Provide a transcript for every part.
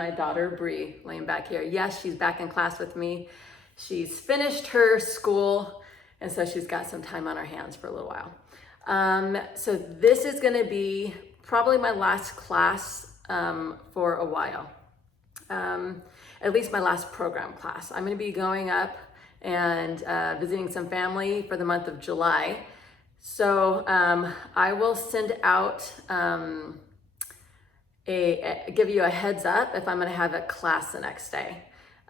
My daughter Bree laying back here. Yes, she's back in class with me. She's finished her school, and so she's got some time on her hands for a little while. So this is going to be probably my last class for a while. At least my last program class. I'm going to be going up and visiting some family for the month of July. So I will send out give you a heads up if I'm going to have a class the next day.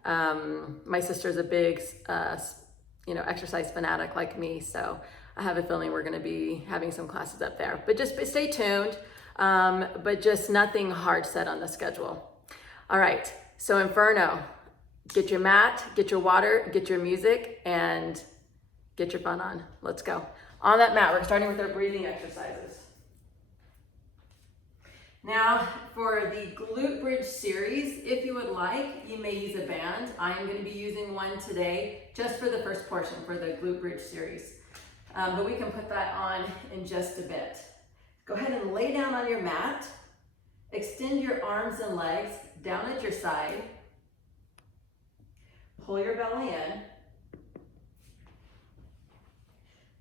My sister's a big, exercise fanatic like me, so I have a feeling we're going to be having some classes up there. But just stay tuned, but just nothing hard set on the schedule. All right, so Inferno, get your mat, get your water, get your music, and get your fun on. Let's go. On that mat, we're starting with our breathing exercises. Now, for the glute bridge series, if you would like, you may use a band. I am going to be using one today just for the first portion for the glute bridge series. But we can put that on in just a bit. Go ahead and lay down on your mat. Extend your arms and legs down at your side. Pull your belly in.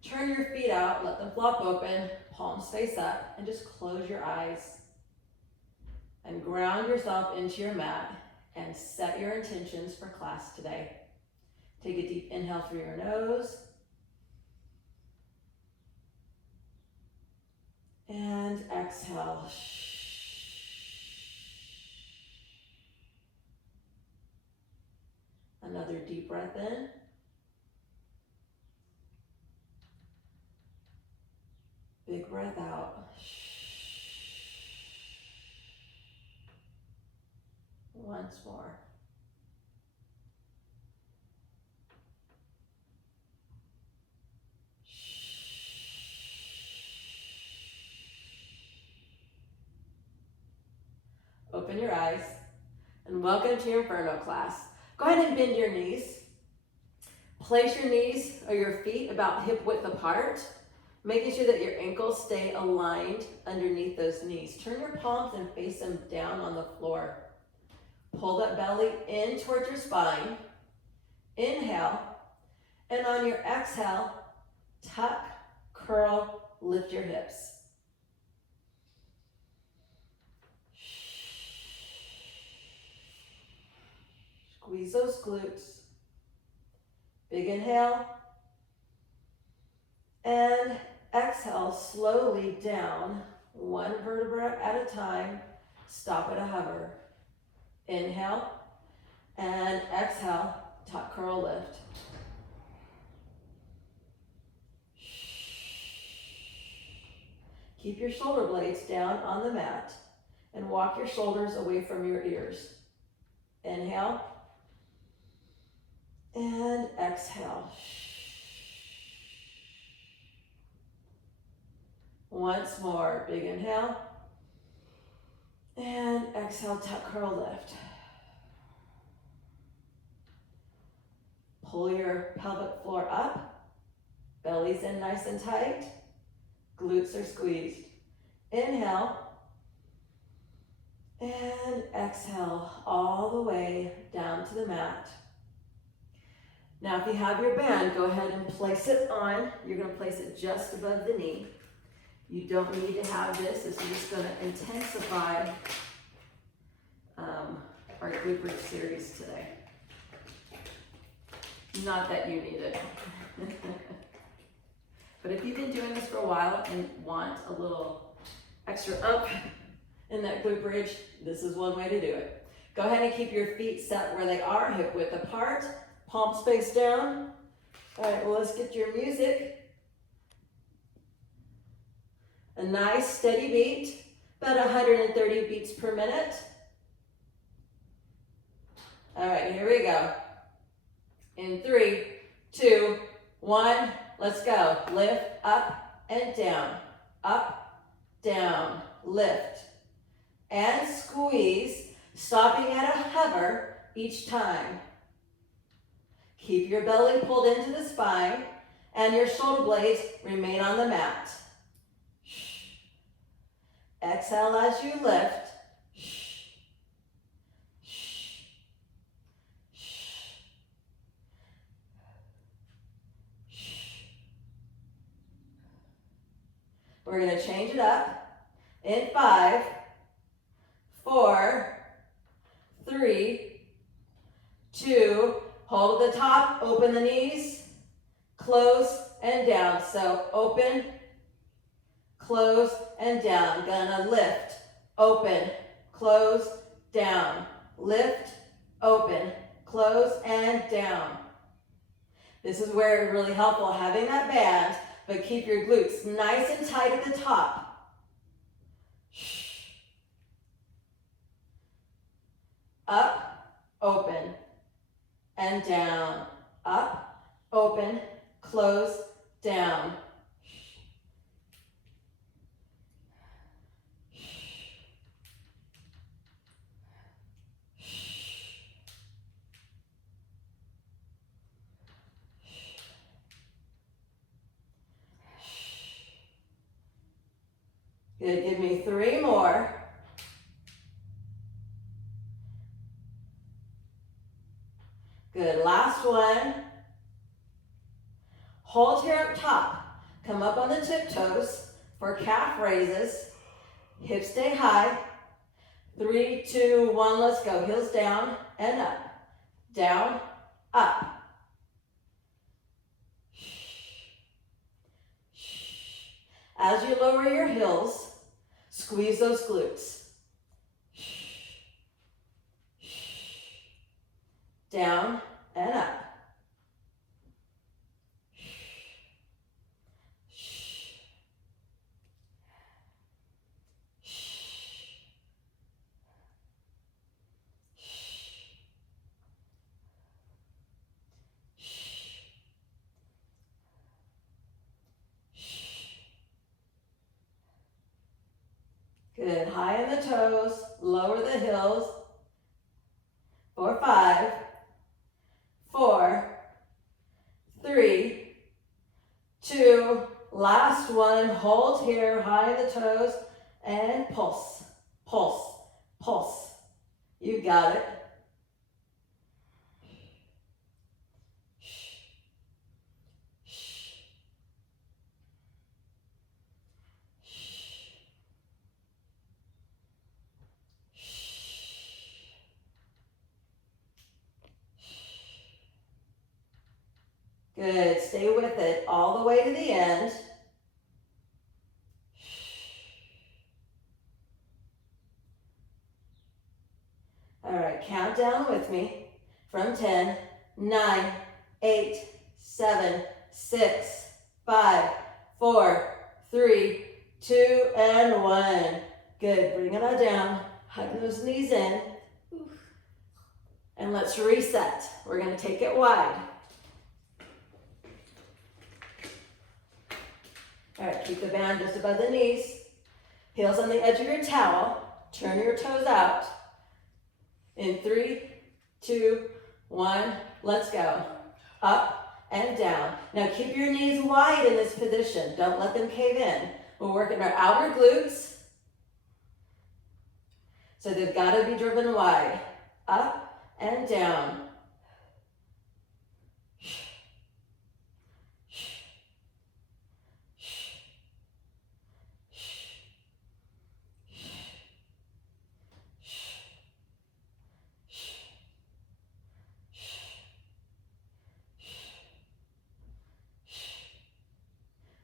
Turn your feet out, let them flop open, palms face up, and just close your eyes. And ground yourself into your mat and set your intentions for class today. Take a deep inhale through your nose. And exhale. Another deep breath in. Big breath out. Once more. Open your eyes and welcome to your Inferno class. Go ahead and bend your knees. Place your knees or your feet about hip width apart, making sure that your ankles stay aligned underneath those knees. Turn your palms and face them down on the floor. Pull that belly in towards your spine. Inhale. And on your exhale, tuck, curl, lift your hips. Squeeze those glutes. Big inhale. And exhale slowly down, one vertebra at a time. Stop at a hover. Inhale and exhale, tuck, curl, lift. Keep your shoulder blades down on the mat and walk your shoulders away from your ears. Inhale and exhale. Once more, big inhale. And exhale, tuck, curl, lift. Pull your pelvic floor up. Belly's in nice and tight. Glutes are squeezed. Inhale. And exhale all the way down to the mat. Now, if you have your band, go ahead and place it on. You're going to place it just above the knee. You don't need to have this. This is just going to intensify our glute bridge series today. Not that you need it. But if you've been doing this for a while and want a little extra up in that glute bridge, this is one way to do it. Go ahead and keep your feet set where they are, hip width apart, palms face down. All right, well, let's get your music. A nice steady beat, about 130 beats per minute. All right, here we go. In 3, 2, 1, let's go. Lift, up and down, lift, and squeeze, stopping at a hover each time. Keep your belly pulled into the spine and your shoulder blades remain on the mat. Exhale as you lift. We're gonna change it up in 5, 4, 3, 2, hold at the top, open the knees, close and down. So open, close and down. Gonna lift, open, close, down. Lift, open, close and down. This is where it's really helpful having that band, but keep your glutes nice and tight at the top. Up, open, and down. Up, open, close, down. Good, give me 3 more. Good, last one. Hold here up top. Come up on the tiptoes for calf raises. Hips stay high. 3, 2, 1, let's go. Heels down and up. Down, up. As you lower your heels, squeeze those glutes. Down and up. Good, high in the toes, lower the heels. For 5, 4, 3, 2, last one. Hold here, high in the toes, and pulse, pulse, pulse. You got it. Good, stay with it all the way to the end. All right, count down with me from 10, 9, 8, 7, 6, 5, 4, 3, 2, and 1. Good, bring it on down, hug those knees in, and let's reset. We're gonna take it wide. All right, keep the band just above the knees. Heels on the edge of your towel. Turn your toes out. In 3, 2, 1, let's go. Up and down. Now keep your knees wide in this position. Don't let them cave in. We're working our outer glutes. So they've got to be driven wide. Up and down.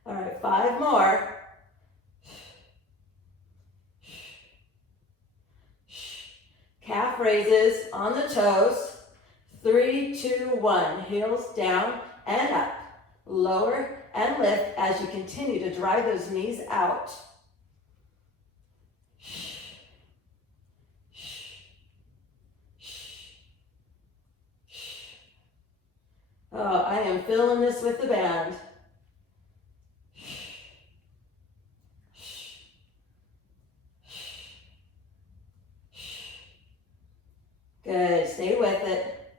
All right, 5 more. Calf raises on the toes. 3, 2, 1. Heels down and up. Lower and lift as you continue to drive those knees out. Oh, I am feeling this with the band. Good, stay with it.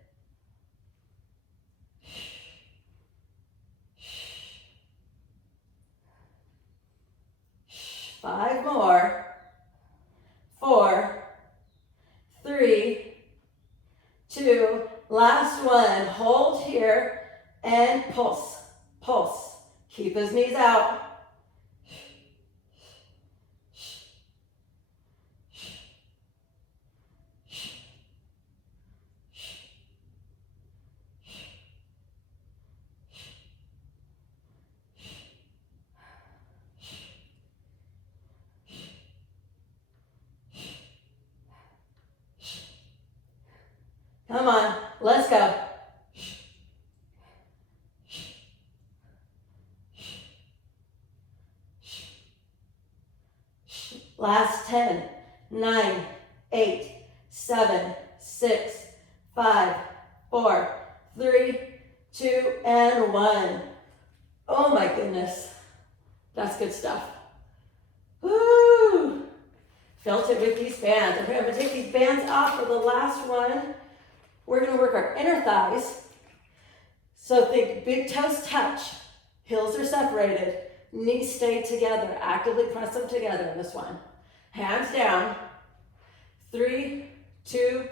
Five more. 4, 3, 2, last one. Hold here and pulse, pulse. Keep those knees out. Come on, let's go. Last 10, 9, 8, 7, 6, 5, 4, 3, 2, and 1. Oh my goodness. That's good stuff. Woo! Felt it with these bands. Okay, I'm going to take these bands off for the last one. We're going to work our inner thighs. So think big toes touch. Heels are separated. Knees stay together. Actively press them together in this one. Hands down. 3, 2,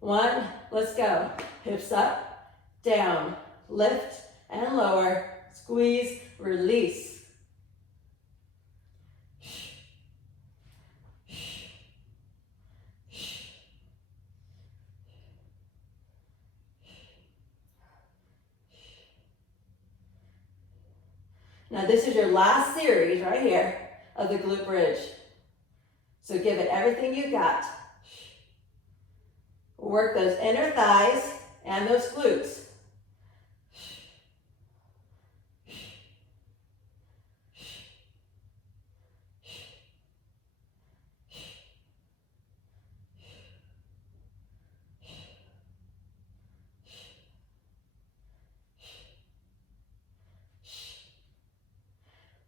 1. Let's go. Hips up, down, lift, and lower. Squeeze, release. Now this is your last series right here of the glute bridge. So give it everything you got. Work those inner thighs and those glutes.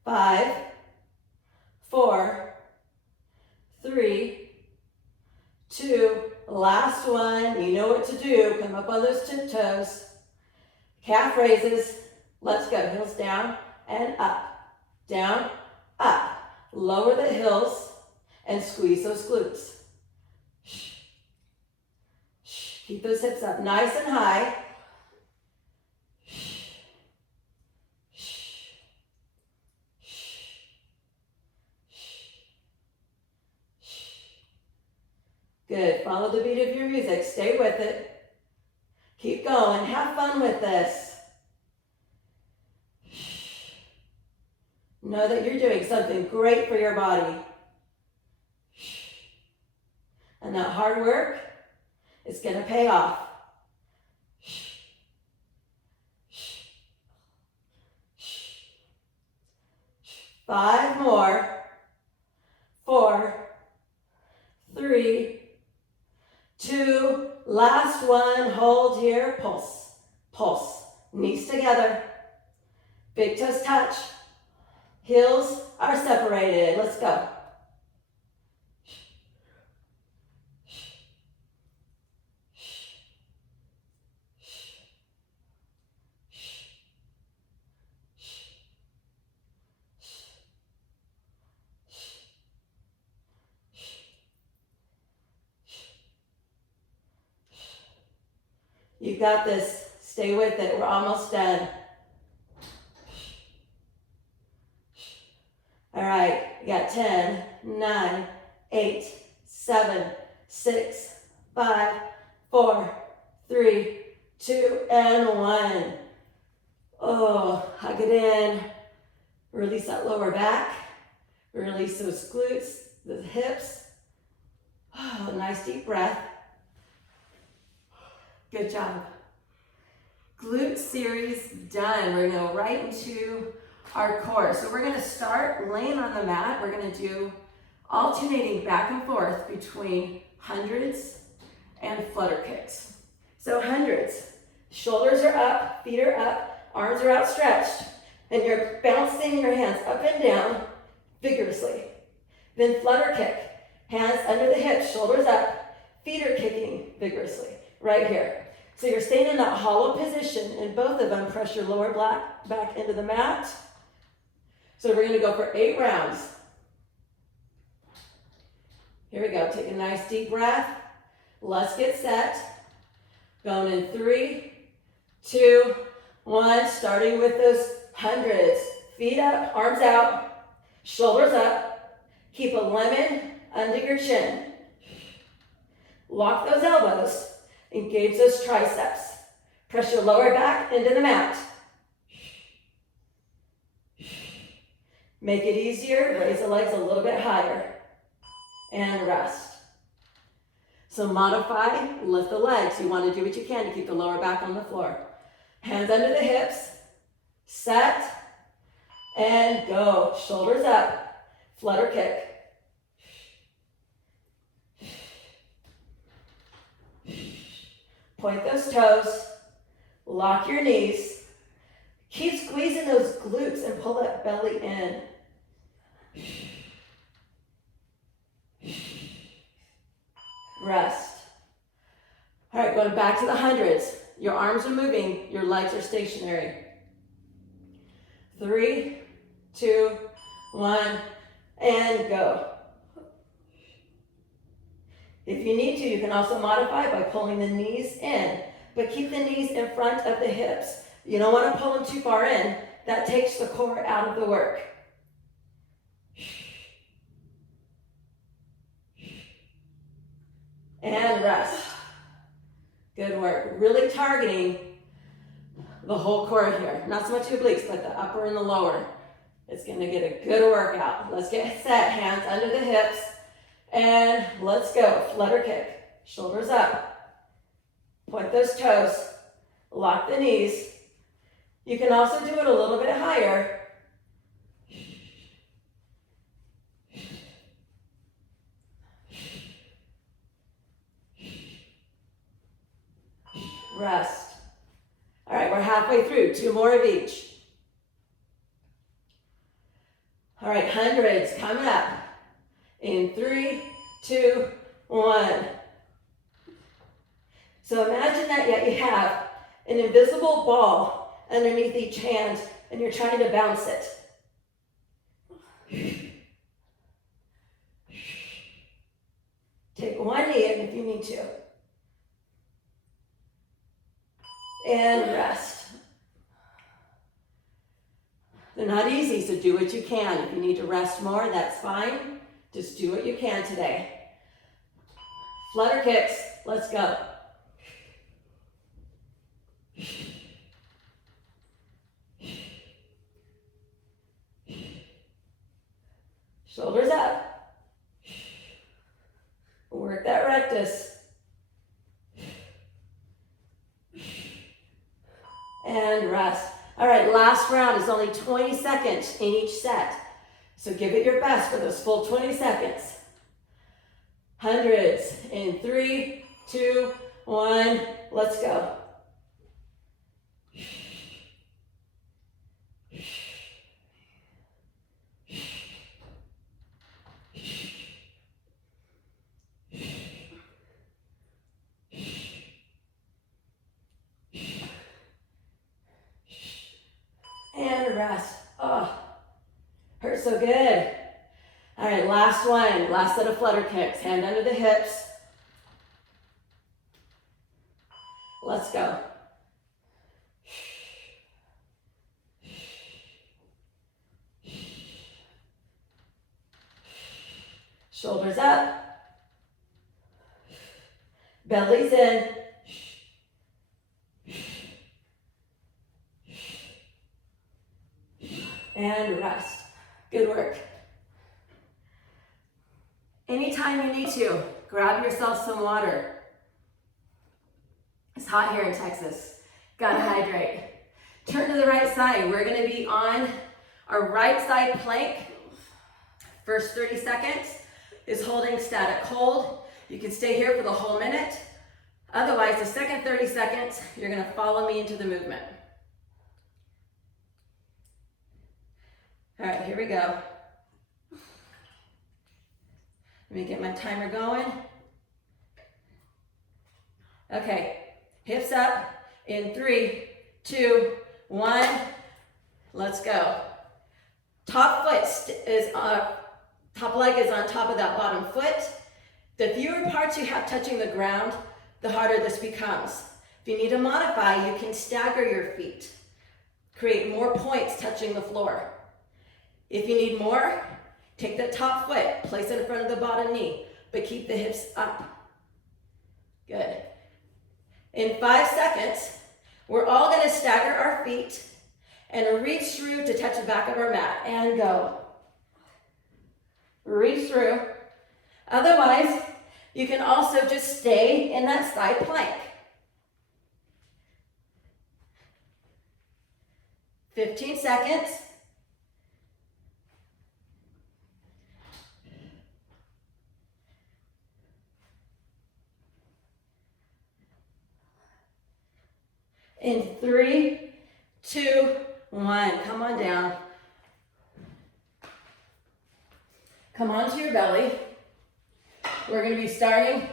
Five, 4, 3, 2, last one. You know what to do. Come up on those tiptoes. Calf raises. Let's go. Heels down and up. Down, up. Lower the heels and squeeze those glutes. Keep those hips up nice and high. Good. Follow the beat of your music. Stay with it. Keep going. Have fun with this. Know that you're doing something great for your body. And that hard work is going to pay off. 5 more. 4, 3, 2, last one, hold here, pulse, pulse, knees together, big toes touch, heels are separated, let's go. You got this. Stay with it. We're almost done. All right. You got 10, 9, 8, 7, 6, 5, 4, 3, 2, and 1. Oh, hug it in. Release that lower back. Release those glutes, the hips. Oh, nice deep breath. Good job. Glute series done. We're going to go right into our core. So we're going to start laying on the mat. We're going to do alternating back and forth between hundreds and flutter kicks. So hundreds, shoulders are up, feet are up, arms are outstretched, and you're bouncing your hands up and down vigorously. Then flutter kick, hands under the hips, shoulders up, feet are kicking vigorously. Right here. So you're staying in that hollow position, and both of them press your lower back into the mat. So we're going to go for 8 rounds. Here we go. Take a nice deep breath. Let's get set. Going in 3, 2, 1. Starting with those hundreds. Feet up, arms out, shoulders up. Keep a lemon under your chin. Lock those elbows. Engage those triceps. Press your lower back into the mat. Make it easier. Raise the legs a little bit higher. And rest. So modify, lift the legs. You want to do what you can to keep the lower back on the floor. Hands under the hips, set, and go. Shoulders up, flutter kick. Point those toes, lock your knees. Keep squeezing those glutes and pull that belly in. Rest. All right, going back to the hundreds. Your arms are moving, your legs are stationary. 3, 2, 1, and go. If you need to, you can also modify by pulling the knees in, but keep the knees in front of the hips. You don't want to pull them too far in. That takes the core out of the work. And rest. Good work. Really targeting the whole core here. Not so much obliques, but the upper and the lower. It's going to get a good workout. Let's get set. Hands under the hips. And let's go. Flutter kick. Shoulders up. Point those toes. Lock the knees. You can also do it a little bit higher. Rest. All right, we're halfway through. 2 more of each. All right, hundreds coming up. In 3, 2, 1. So imagine that you have an invisible ball underneath each hand and you're trying to bounce it. Take one knee in if you need to. And rest. They're not easy, so do what you can. If you need to rest more, that's fine. Just do what you can today. Flutter kicks, let's go. Shoulders up. Work that rectus. And rest. All right, last round is only 20 seconds in each set. So give it your best for those full 20 seconds. Hundreds in 3, 2, 1, let's go. And rest. Oh, hurts so good. All right, last one. Last set of flutter kicks. Hand under the hips. Let's go. Shoulders up. Belly's in. And rest. Good work. Anytime you need to, grab yourself some water. It's hot here in Texas. Gotta hydrate. Turn to the right side. We're gonna be on our right side plank. First 30 seconds is holding static hold. You can stay here for the whole minute. Otherwise, the second 30 seconds, you're gonna follow me into the movement. All right, here we go. Let me get my timer going. Okay, hips up in 3, 2, 1. Let's go. Top leg is on top of that bottom foot. The fewer parts you have touching the ground, the harder this becomes. If you need to modify, you can stagger your feet. Create more points touching the floor. If you need more, take the top foot, place it in front of the bottom knee, but keep the hips up. Good. In 5 seconds, we're all gonna stagger our feet and reach through to touch the back of our mat, and go. Reach through. Otherwise, You can also just stay in that side plank. 15 seconds. In 3, 2, 1. Come on down. Come onto your belly. We're going to be starting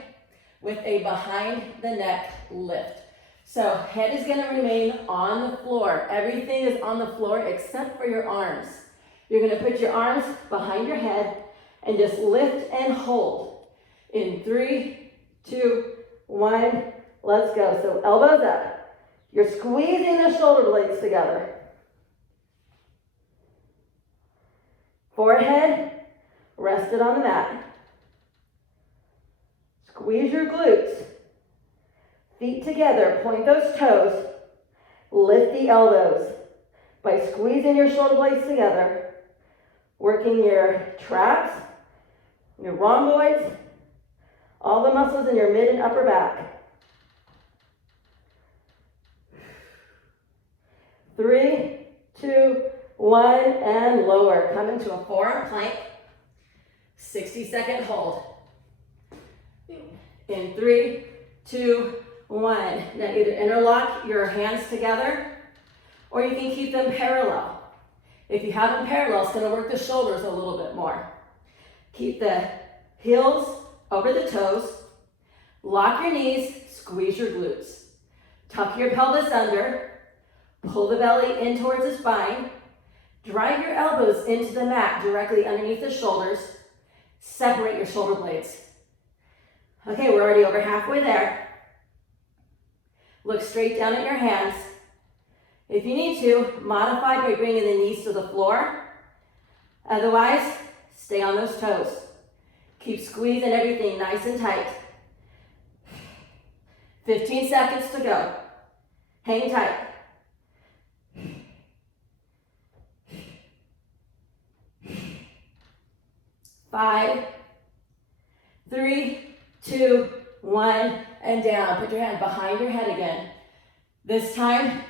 with a behind the neck lift. So head is going to remain on the floor. Everything is on the floor except for your arms. You're going to put your arms behind your head and just lift and hold. In 3, 2, 1, let's go. So elbows up. You're squeezing the shoulder blades together. Forehead rested on the mat. Squeeze your glutes. Feet together, point those toes. Lift the elbows by squeezing your shoulder blades together, working your traps, your rhomboids, all the muscles in your mid and upper back. 3, 2, 1, and lower. Come into a forearm plank. 60-second hold. In 3, 2, 1. Now either interlock your hands together or you can keep them parallel. If you have them parallel, it's going to work the shoulders a little bit more. Keep the heels over the toes. Lock your knees, squeeze your glutes. Tuck your pelvis under. Pull the belly in towards the spine. Drive your elbows into the mat directly underneath the shoulders. Separate your shoulder blades. Okay, we're already over halfway there. Look straight down at your hands. If you need to, modify by bringing the knees to the floor. Otherwise, stay on those toes. Keep squeezing everything nice and tight. 15 seconds to go. Hang tight. 5, 3, 2, 1, and down. Put your hand behind your head again. This time,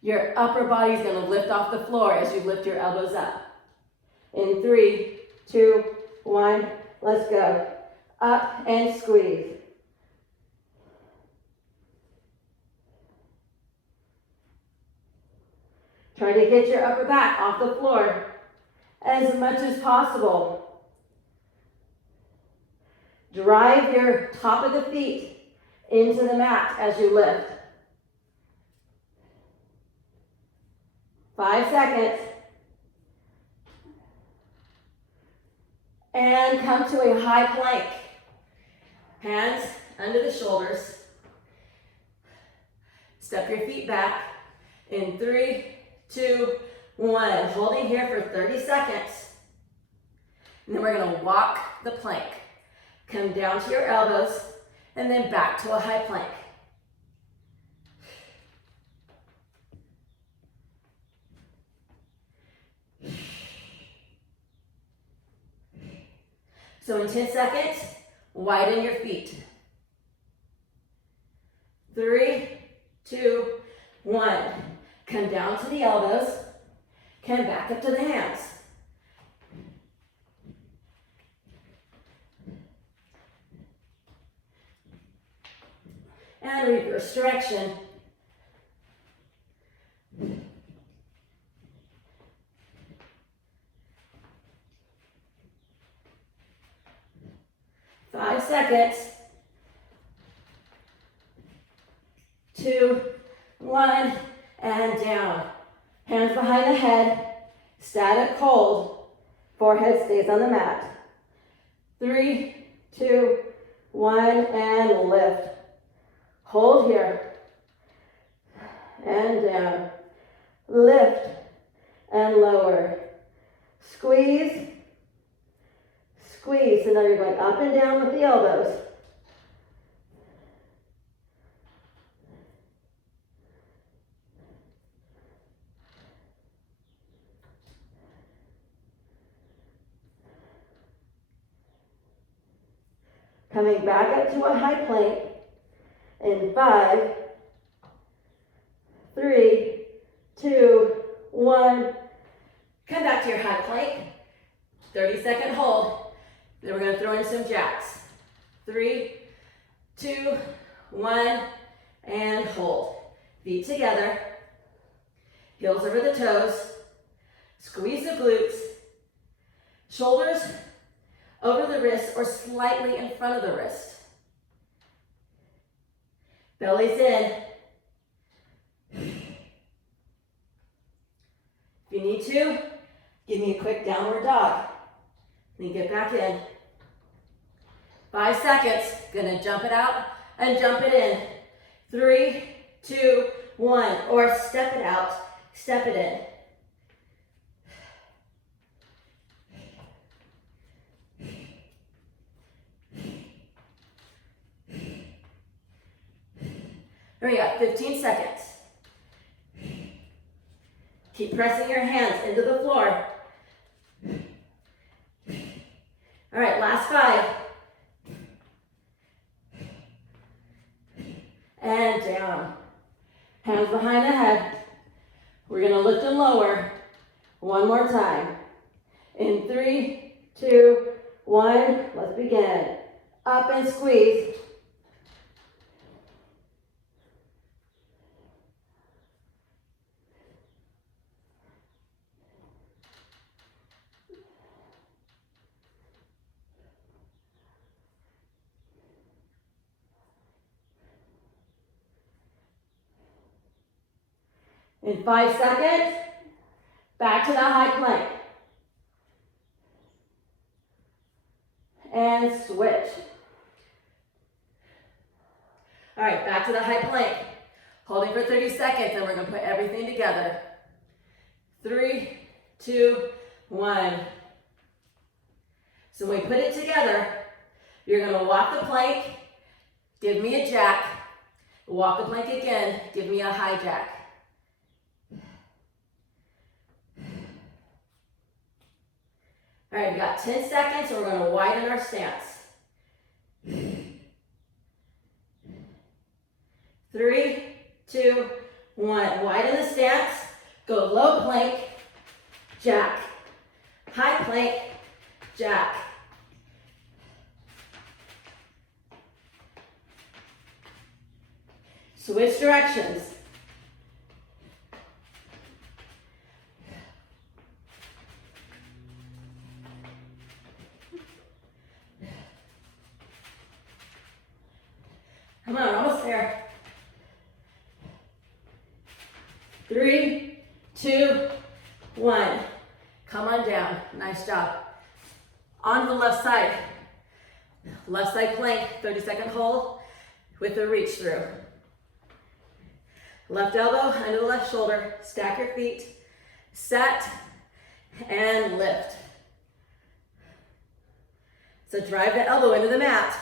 your upper body is going to lift off the floor as you lift your elbows up. In 3, 2, 1, let's go. Up and squeeze. Try to get your upper back off the floor as much as possible. Drive your top of the feet into the mat as you lift. 5 seconds. And come to a high plank. Hands under the shoulders. Step your feet back. In 3, 2, 1. Holding here for 30 seconds. And then we're going to walk the plank. Come down to your elbows and then back to a high plank. So in 10 seconds, widen your feet. 3, 2, 1. Come down to the elbows. Come back up to the hands. And reverse direction. Five seconds. 2, 1, and down. Hands behind the head. Static hold. Forehead stays on the mat. 3, 2, 1, and lift. Hold here. And down. Lift and lower. Squeeze. Squeeze. So now you're going up and down with the elbows. Coming back up to a high plank in 5, 3, 2, 1. Come back to your high plank. 30-second hold. Then we're going to throw in some jacks. 3, 2, 1, and hold. Feet together. Heels over the toes. Squeeze the glutes. Shoulders over the wrist or slightly in front of the wrist. Belly's in. If you need to, give me a quick downward dog. Then get back in. 5 seconds. Gonna jump it out and jump it in. 3, 2, 1. Or step it out, step it in. Here we go, 15 seconds. Keep pressing your hands into the floor. All right, last 5. And down. Hands behind the head. We're gonna lift and lower. One more time. In 3, 2, 1, let's begin. Up and squeeze. In 5 seconds, back to that high plank. And switch. All right, back to the high plank. Holding for 30 seconds, and we're gonna put everything together. 3, 2, 1. So when we put it together, you're gonna walk the plank, give me a jack, walk the plank again, give me a high jack. All right, we've got 10 seconds, so we're going to widen our stance. 3, 2, 1. Widen the stance. Go low plank, jack. High plank, jack. Switch directions. Come on, almost there. 3, 2, 1. Come on down. Nice job. On the left side. Left side plank, 30-second hold with a reach through. Left elbow under the left shoulder. Stack your feet. Set and lift. So drive the elbow into the mat.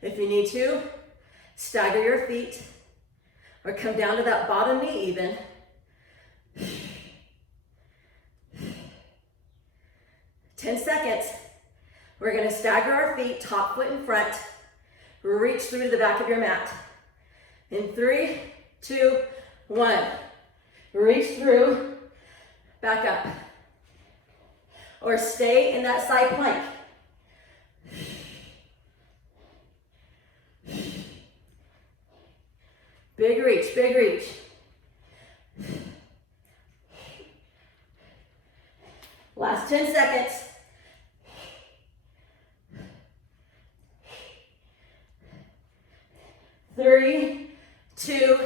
If you need to, stagger your feet or come down to that bottom knee even. 10 seconds. We're gonna stagger our feet, top foot in front, reach through to the back of your mat. In 3, 2, 1. Reach through, back up. Or stay in that side plank. Big reach, big reach. Last 10 seconds. 3, 2,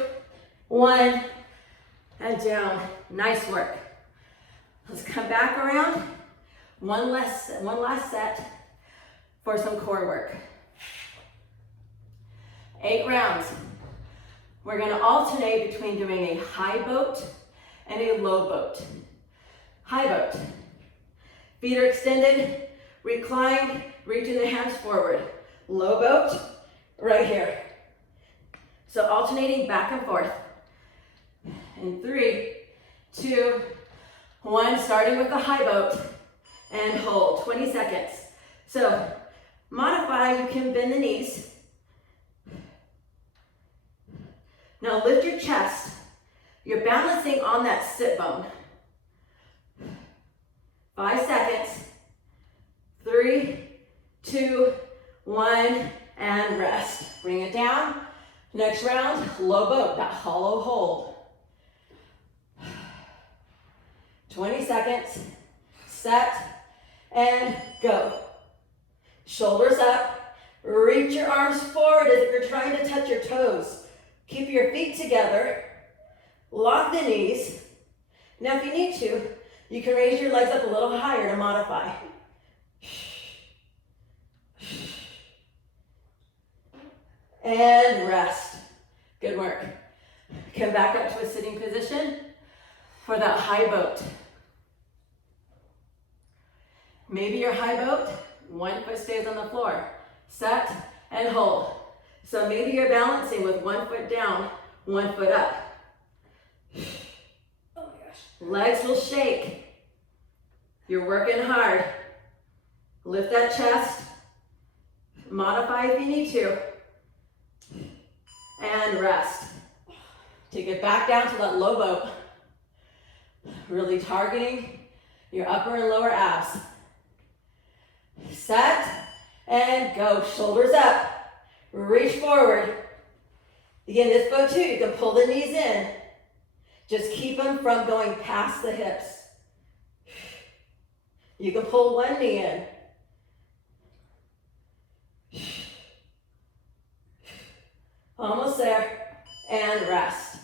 1, and down. Nice work. Let's come back around. One last set for some core work. 8 rounds. We're going to alternate between doing a high boat and a low boat. High boat. Feet are extended, reclined, reaching the hands forward. Low boat, right here. So alternating back and forth. In 3, 2, 1, starting with the high boat and hold, 20 seconds. So Modify, you can bend the knees. Now lift your chest. You're balancing on that sit bone. 5 seconds. 3, 2, 1, and rest. Bring it down. Next round, low boat, that hollow hold. 20 seconds. Set and go. Shoulders up. Reach your arms forward as if you're trying to touch your toes. Keep your feet together. Lock the knees. Now if you need to, you can raise your legs up a little higher to modify. And rest. Good work. Come back up to a sitting position for that high boat. Maybe your high boat, 1 foot stays on the floor. Set and hold. So maybe you're balancing with 1 foot down, 1 foot up. Oh my gosh. Legs will shake. You're working hard. Lift that chest. Modify if you need to. And rest. Take it back down to that low boat. Really targeting your upper and lower abs. Set and go. Shoulders up. Reach forward. Again, this boat too, you can pull the knees in. Just keep them from going past the hips. You can pull one knee in. Almost there. And rest.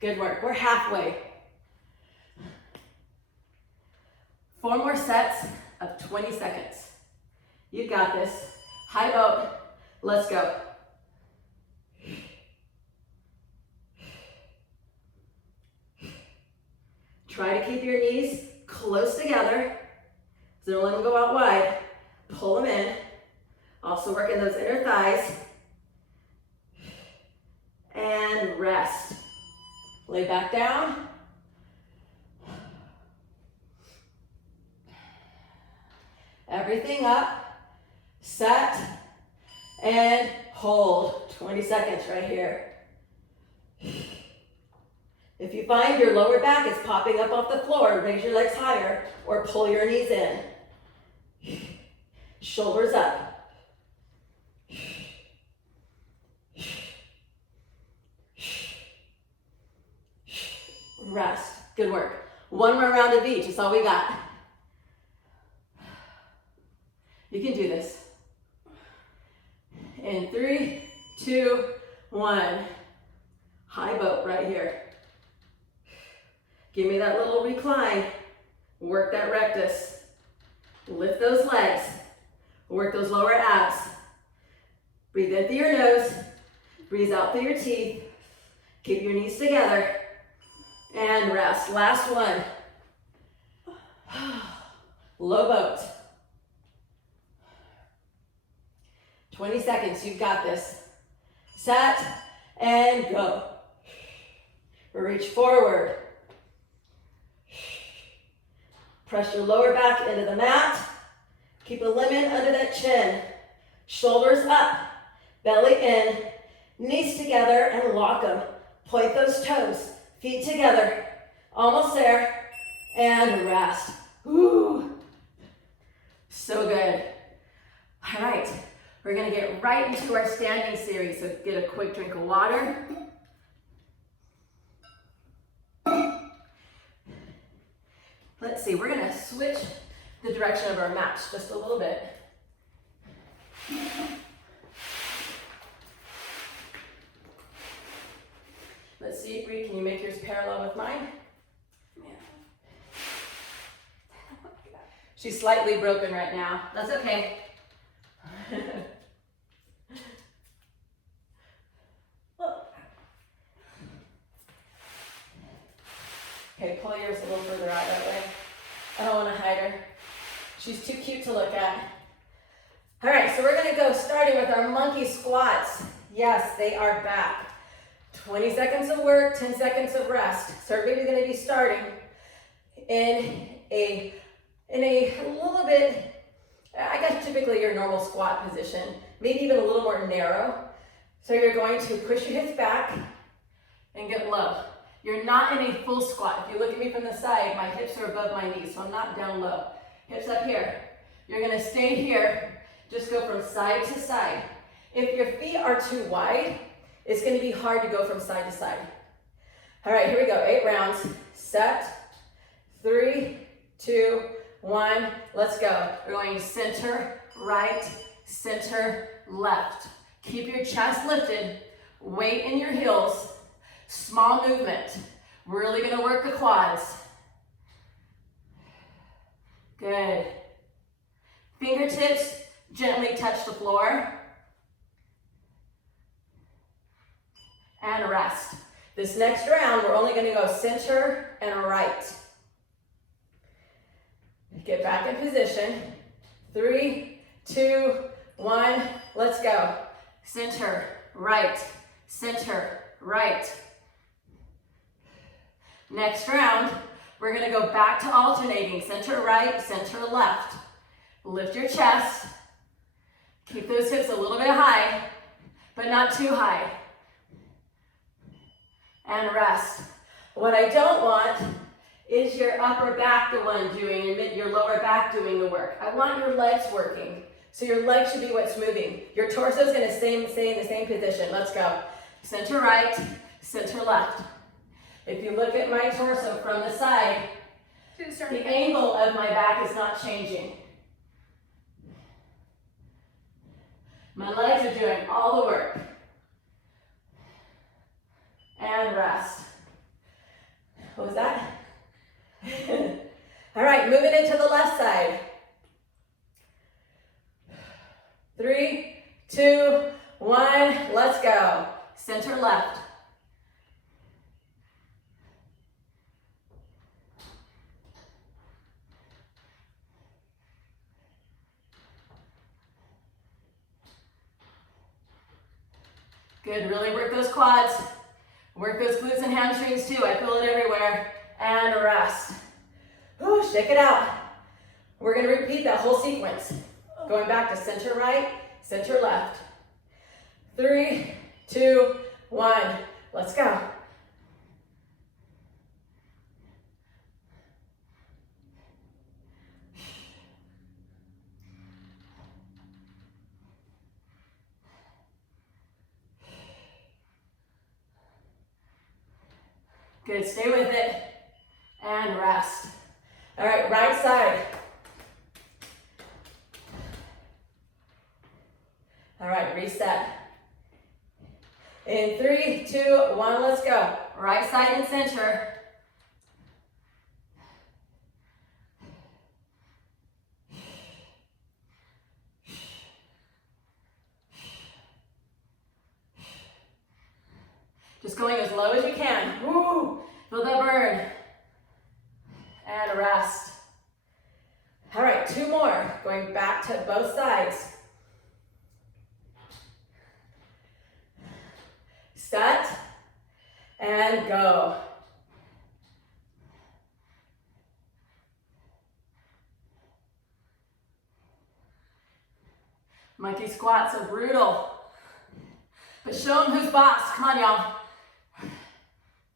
Good work. We're halfway. 4 more sets of 20 seconds. You got this. High boat. Let's go. Try to keep your knees close together. So don't let them go out wide. Pull them in. Also working those inner thighs. And rest. Lay back down. Everything up. Set. And hold. 20 seconds right here. If you find your lower back is popping up off the floor, raise your legs higher or pull your knees in. Shoulders up. Rest. Good work. 1 more round of each. That's all we got. You can do this. In 3, 2, 1. High boat right here. Give me that little recline. Work that rectus. Lift those legs. Work those lower abs. Breathe in through your nose. Breathe out through your teeth. Keep your knees together. And rest. Last one. Low boat. 20 seconds. You've got this. Set and go. Reach forward. Press your lower back into the mat. Keep a lemon under that chin. Shoulders up. Belly in. Knees together and lock them. Point those toes. Feet together. Almost there. And rest. Ooh. So good. All right. We're going to get right into our standing series. So get a quick drink of water. Let's see, we're going to switch the direction of our mats just a little bit. Let's see, Bree, can you make yours parallel with mine? Yeah. She's slightly broken right now. That's okay. Okay, pull yours a little further out that way. I don't want to hide her. She's too cute to look at. All right, so we're going to go starting with our monkey squats. Yes, they are back. 20 seconds of work, 10 seconds of rest. So everybody's going to be starting in a little bit I guess typically your normal squat position, maybe even a little more narrow. So you're going to push your hips back and get low. You're not in a full squat. If you look at me from the side, my hips are above my knees, so I'm not down low. Hips up here. You're gonna stay here, just go from side to side. If your feet are too wide, it's gonna be hard to go from side to side. All right, here we go, 8 rounds. Set, 3, 2, 1, let's go. We're going center, right, center, left. Keep your chest lifted, weight in your heels, small movement. Really gonna work the quads. Good. Fingertips gently touch the floor. And rest. This next round, we're only gonna go center and right. Get back in position. 3, 2, 1, let's go. Center, right, center, right. Next round, we're gonna go back to alternating, center right, center left. Lift your chest. Keep those hips a little bit high, but not too high. And rest. What I don't want is your upper back the one doing, your lower back doing the work. I want your legs working. So your legs should be what's moving. Your torso is gonna stay in the same position. Let's go. Center right, center left. If you look at my torso from the side, the angle of my back is not changing. My legs are doing all the work. And rest. What was that? All right, moving into the left side. 3, 2, 1, let's go. Center left. Good, really work those quads. Work those glutes and hamstrings too. I feel it everywhere. And rest. Whew, shake it out. We're gonna repeat that whole sequence. Going back to center right, center left. 3, 2, 1, let's go. Good, stay with it, and rest. All right, right side. All right, reset. In 3, 2, 1, let's go. Right side and center. Just going as low as you can. Woo! Feel that burn. And rest. All right, 2 more. Going back to both sides. Set and go. Monkey squats are brutal. But show them who's boss. Come on, y'all.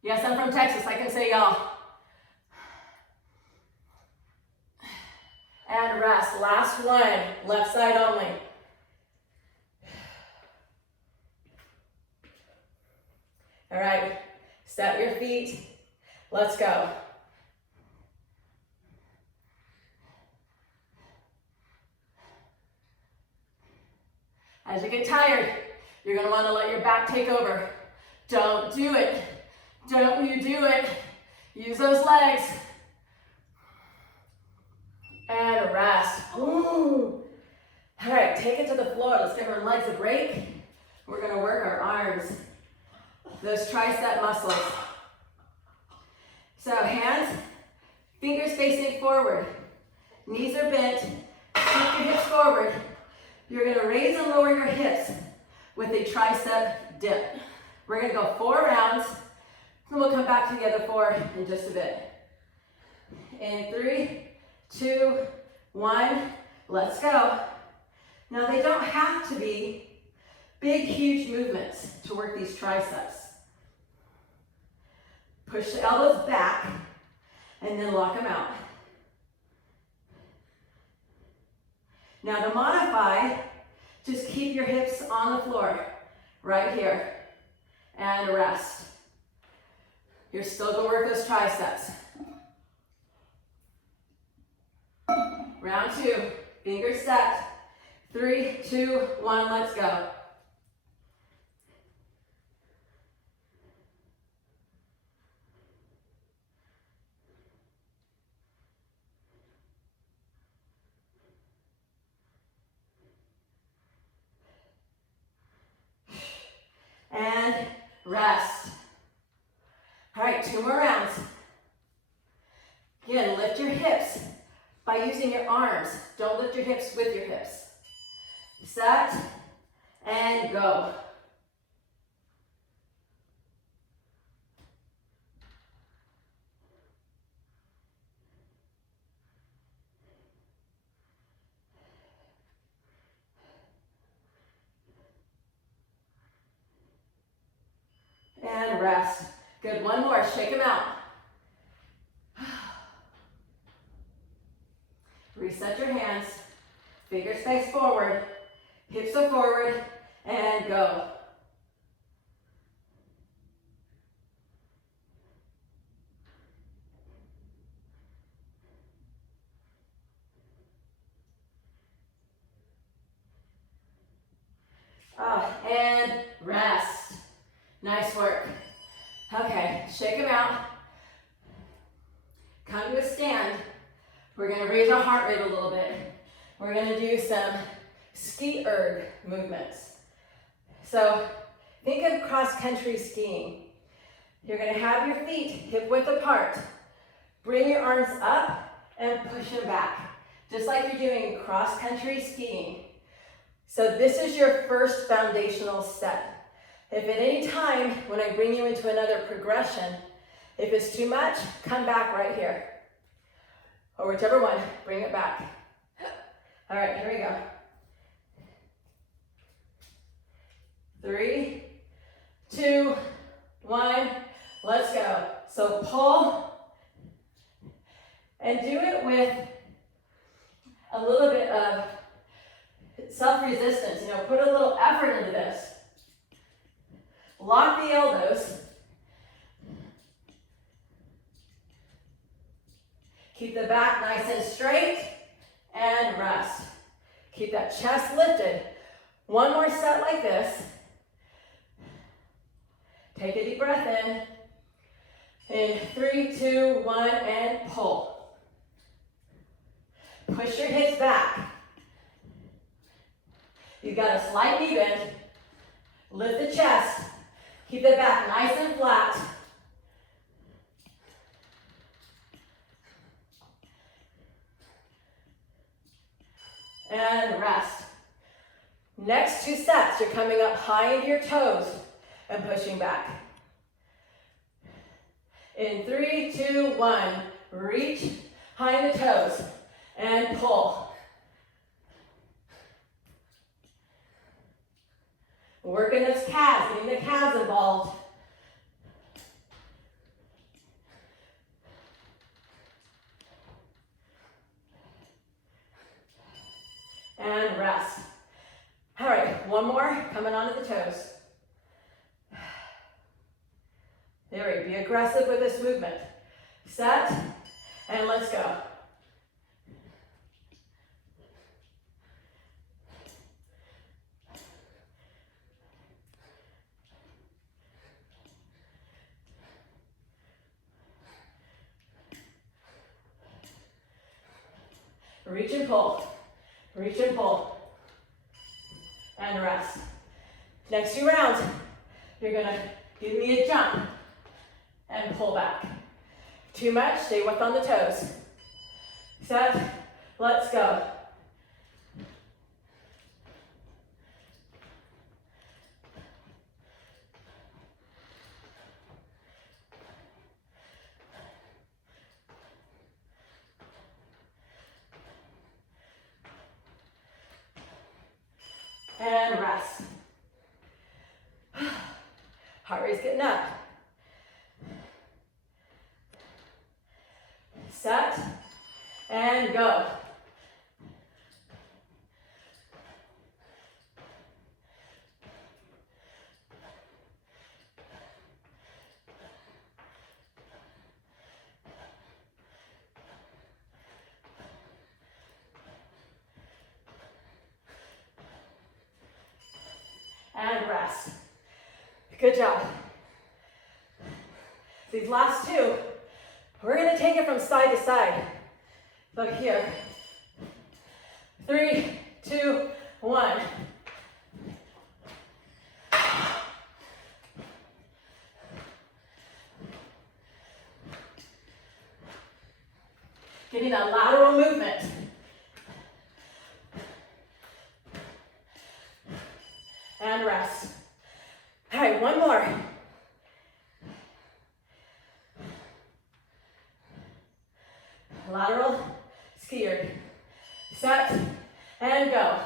Yes, I'm from Texas. I can say y'all. And rest. Last one. Left side only. All right. Set your feet. Let's go. As you get tired, you're going to want to let your back take over. Don't do it. Don't you do it. Use those legs. And rest. Ooh. All right, take it to the floor. Let's give our legs a break. We're going to work our arms, those tricep muscles. So hands, fingers facing forward. Knees are bent. Keep your hips forward. You're going to raise and lower your hips with a tricep dip. We're going to go 4 rounds, and we'll come back together 4 in just a bit. In 3, 2, 1, Let's go. Now they don't have to be big, huge movements to work these triceps. Push the elbows back and then lock them out. Now to modify, just keep your hips on the floor, right here, and rest. You're still gonna work those triceps. Round 2, fingers set. 3, 2, 1, let's go. And rest. All right, 2 more rounds. Again, lift your hips by using your arms. Don't lift your hips with your hips. Set and go. And rest. Good, one more, shake them out. Reset your hands, fingers face forward, hips are forward, and go. And rest. Nice work. Okay, shake them out. Come to a stand. We're going to raise our heart rate a little bit. We're going to do some ski erg movements. So think of cross-country skiing. You're going to have your feet hip width apart. Bring your arms up and push them back, just like you're doing cross-country skiing. So this is your first foundational step. If at any time when I bring you into another progression, if it's too much, come back right here. Or whichever one, bring it back. All right, here we go. 3, 2, 1, let's go. So pull and do it with a little bit of self-resistance. Put a little effort into this. Lock the elbows. Keep the back nice and straight and rest. Keep that chest lifted. One more set like this. Take a deep breath in. In 3, 2, 1, and pull. Push your hips back. You've got a slight knee bend. Lift the chest. Keep the back nice and flat. And rest. Next 2 sets, you're coming up high into your toes and pushing back. In 3, 2, 1, reach high in the toes and pull. Working those calves, getting the calves involved. And rest. All right, one more, coming onto the toes. There we go, be aggressive with this movement. Set, and let's go. Reach and pull, reach and pull, and rest. Next 2 rounds, you're gonna give me a jump and pull back. Too much, stay width on the toes. Set, let's go. and rest. Heart rate's getting up. Set and go. And rest. Good job. These last two, we're gonna take it from side to side. Look here. 3, 2, 1. Getting that lateral movement. And rest. All right, one more. Lateral, skier. Set, and go.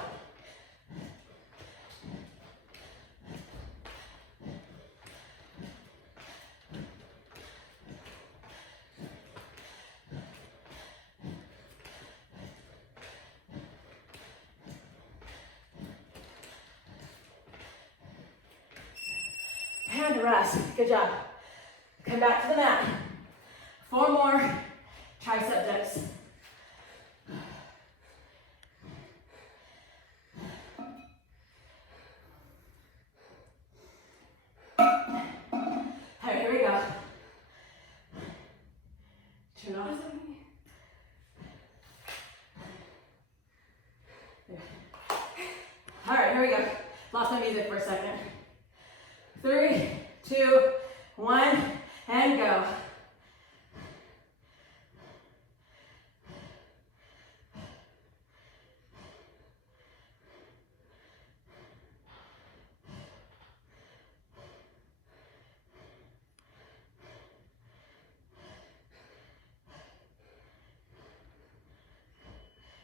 And rest. Good job. Come back to the mat. 4 more tricep dips. All right, here we go. Turn off. There. All right, here we go. Lost my music for a second. 3, 2, 1, and go.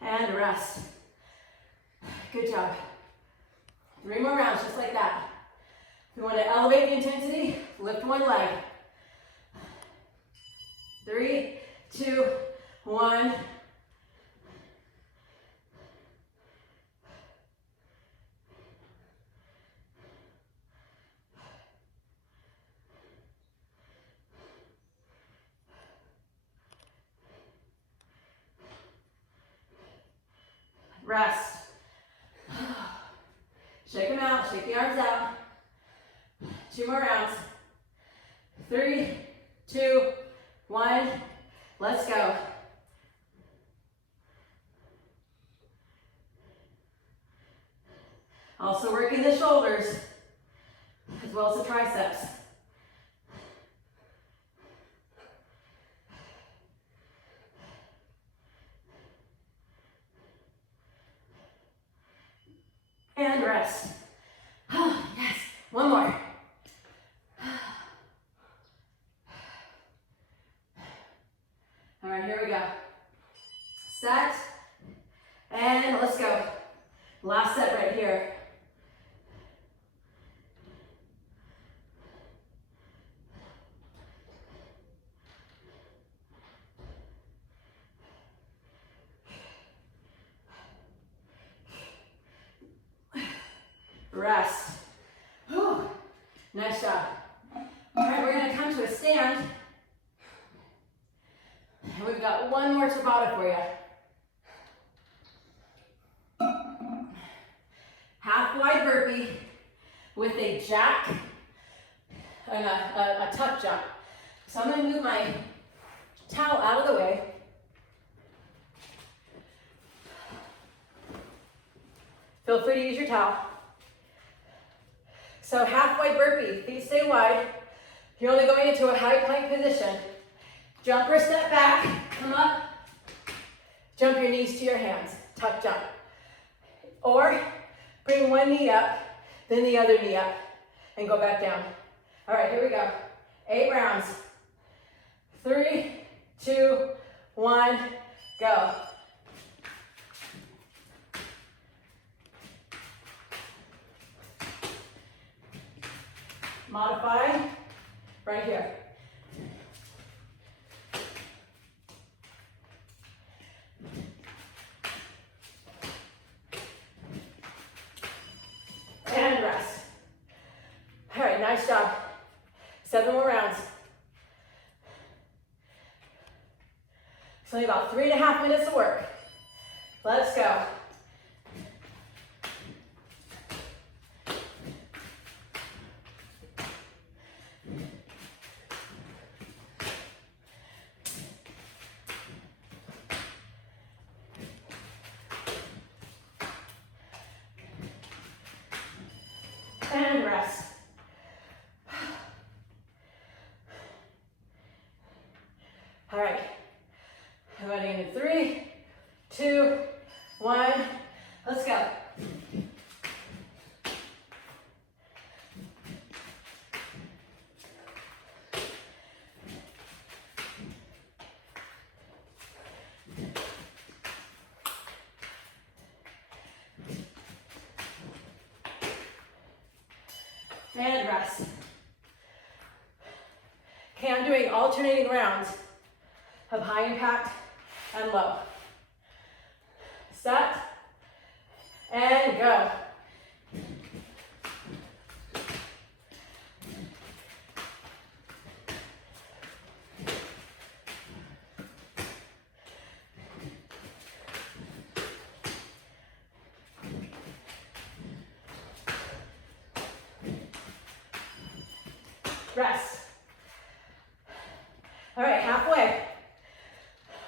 And rest. Good job. 3 more rounds, just like that. If you want to elevate the intensity, lift one leg. 3, 2, 1. Rest. Shake them out, shake the arms out. 2 more rounds. 3, 2, 1. Let's go. Also working the shoulders as well as the triceps. And rest. Oh, yes. One more. All right, here we go. Set. And let's go. Last set right here. Rest. Whew. Nice job. All right, we're gonna come to a stand. And we've got one more Tabata for you. Half wide burpee with a jack and a tuck jump. So I'm gonna move my towel out of the way. Feel free to use your towel. So half wide burpee, feet stay wide. You're only going into a high plank position. Jump or step back, come up. Jump your knees to your hands, tuck jump. Or bring one knee up, then the other knee up, and go back down. All right, here we go. 8 rounds. 3, 2, 1, go. Modify right here. And rest. All right, nice job. 7 more rounds. It's only about 3.5 minutes of work. Let's go. And rest. All right. Running in 3, 2, 1. Let's go. And rest. Okay, I'm doing alternating rounds of high impact and low. Set and go. Rest. All right, halfway.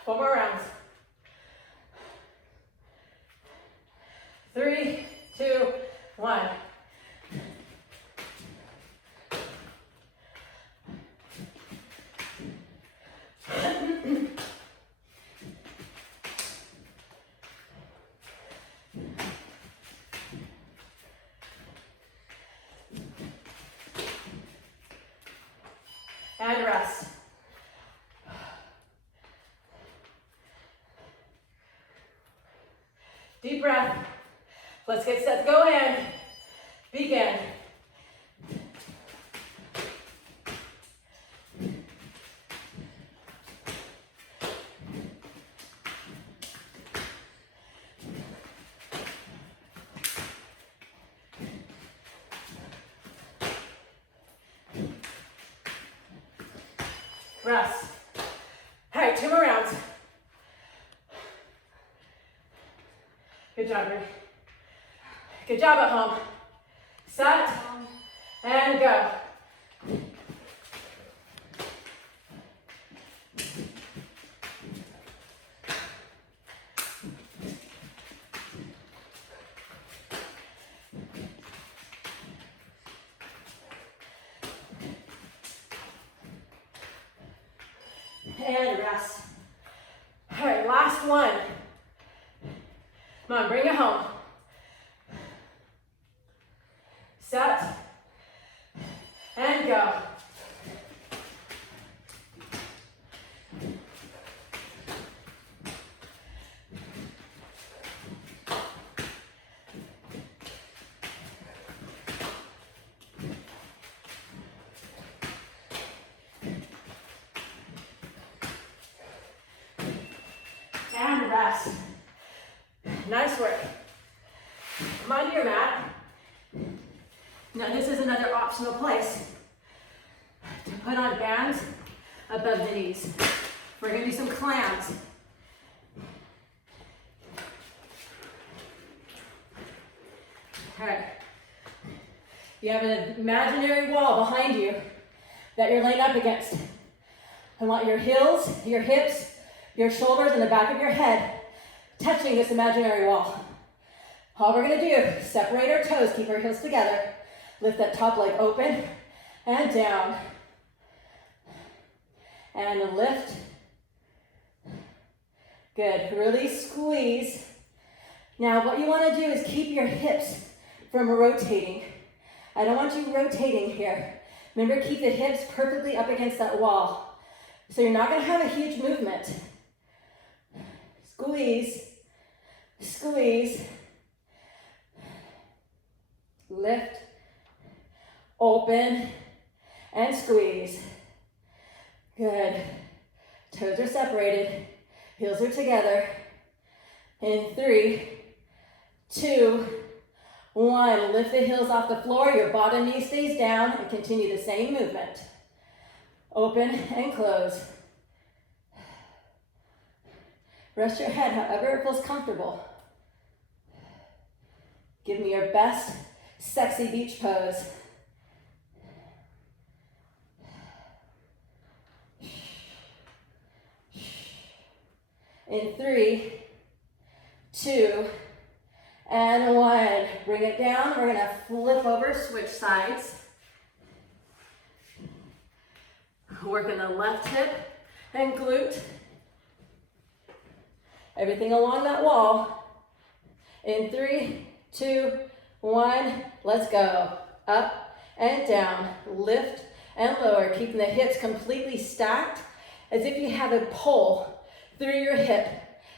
4 more rounds. 3, 2, 1. And rest. Deep breath. Let's get set to go in. Begin. Rest. All right, 2 more rounds. Good job, Ruth. Good job at home. Set and go. And rest. All right, last one. Come on, bring it home. Set and go. And rest. Nice work. Come onto your mat. Now this is another optional place to put on bands above the knees. We're gonna do some clams. All right. You have an imaginary wall behind you that you're laying up against. I want your heels, your hips, your shoulders, and the back of your head touching this imaginary wall. All we're gonna do, separate our toes, keep our heels together, lift that top leg open and down. And lift. Good, really squeeze. Now what you wanna do is keep your hips from rotating. I don't want you rotating here. Remember, keep the hips perfectly up against that wall. So you're not gonna have a huge movement. Squeeze, squeeze, lift, open, and squeeze. Good. Toes are separated, heels are together. In 3, 2, 1. Lift the heels off the floor, your bottom knee stays down, and continue the same movement. Open and close. Rest your head however it feels comfortable. Give me your best sexy beach pose. In 3, 2, and 1. Bring it down. We're gonna flip over, switch sides. Working the left hip and glute. Everything along that wall. In 3, 2, 1, let's go. Up and down, lift and lower, keeping the hips completely stacked as if you have a pole through your hip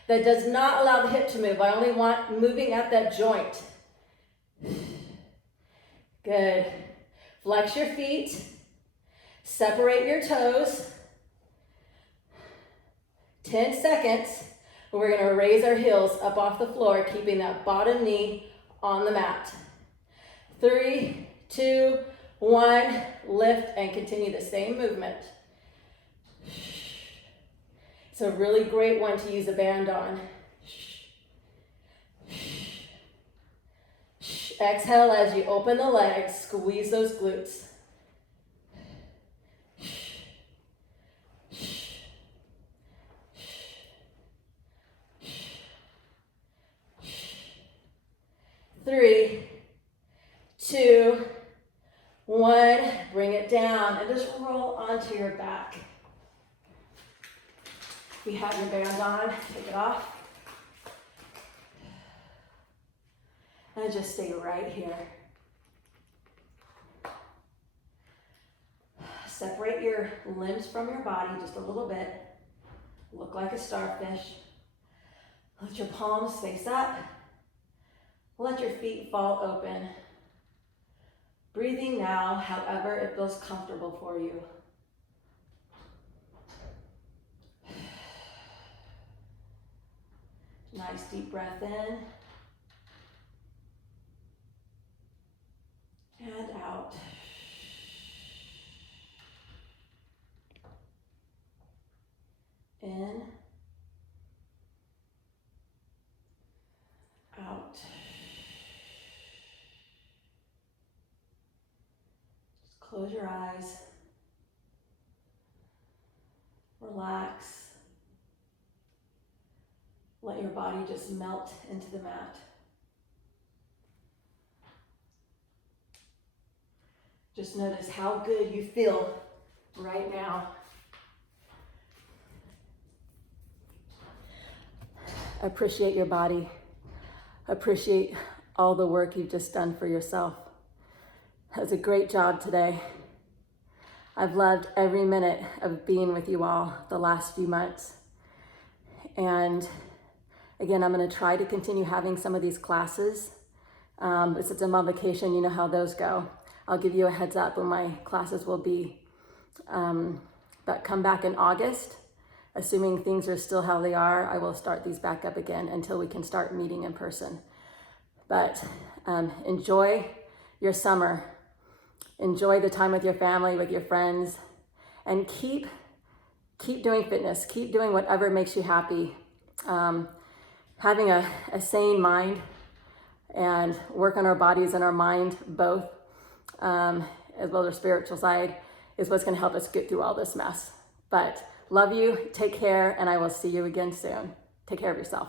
that does not allow the hip to move. I only want moving at that joint. Good. Flex your feet, separate your toes. 10 seconds. We're gonna raise our heels up off the floor, keeping that bottom knee on the mat. 3, 2, 1, lift and continue the same movement. It's a really great one to use a band on. Exhale as you open the legs, squeeze those glutes. 3, 2, 1, bring it down and just roll onto your back. If you have your band on, take it off. And just stay right here. Separate your limbs from your body just a little bit. Look like a starfish. Let your palms face up. Let your feet fall open. Breathing now, however it feels comfortable for you. Nice deep breath in. And out. In. Out. Just close your eyes. Relax. Let your body just melt into the mat. Just notice how good you feel right now. Appreciate your body. Appreciate all the work you've just done for yourself. That was a great job today. I've loved every minute of being with you all the last few months. And again, I'm going to try to continue having some of these classes. Since I'm on vacation, you know how those go. I'll give you a heads up when my classes will be. But come back in August, assuming things are still how they are, I will start these back up again until we can start meeting in person. But enjoy your summer. Enjoy the time with your family, with your friends, and keep doing fitness. Keep doing whatever makes you happy. Having a sane mind and work on our bodies and our mind both, as well as our spiritual side, is what's going to help us get through all this mess. But love you, take care, and I will see you again soon. Take care of yourself.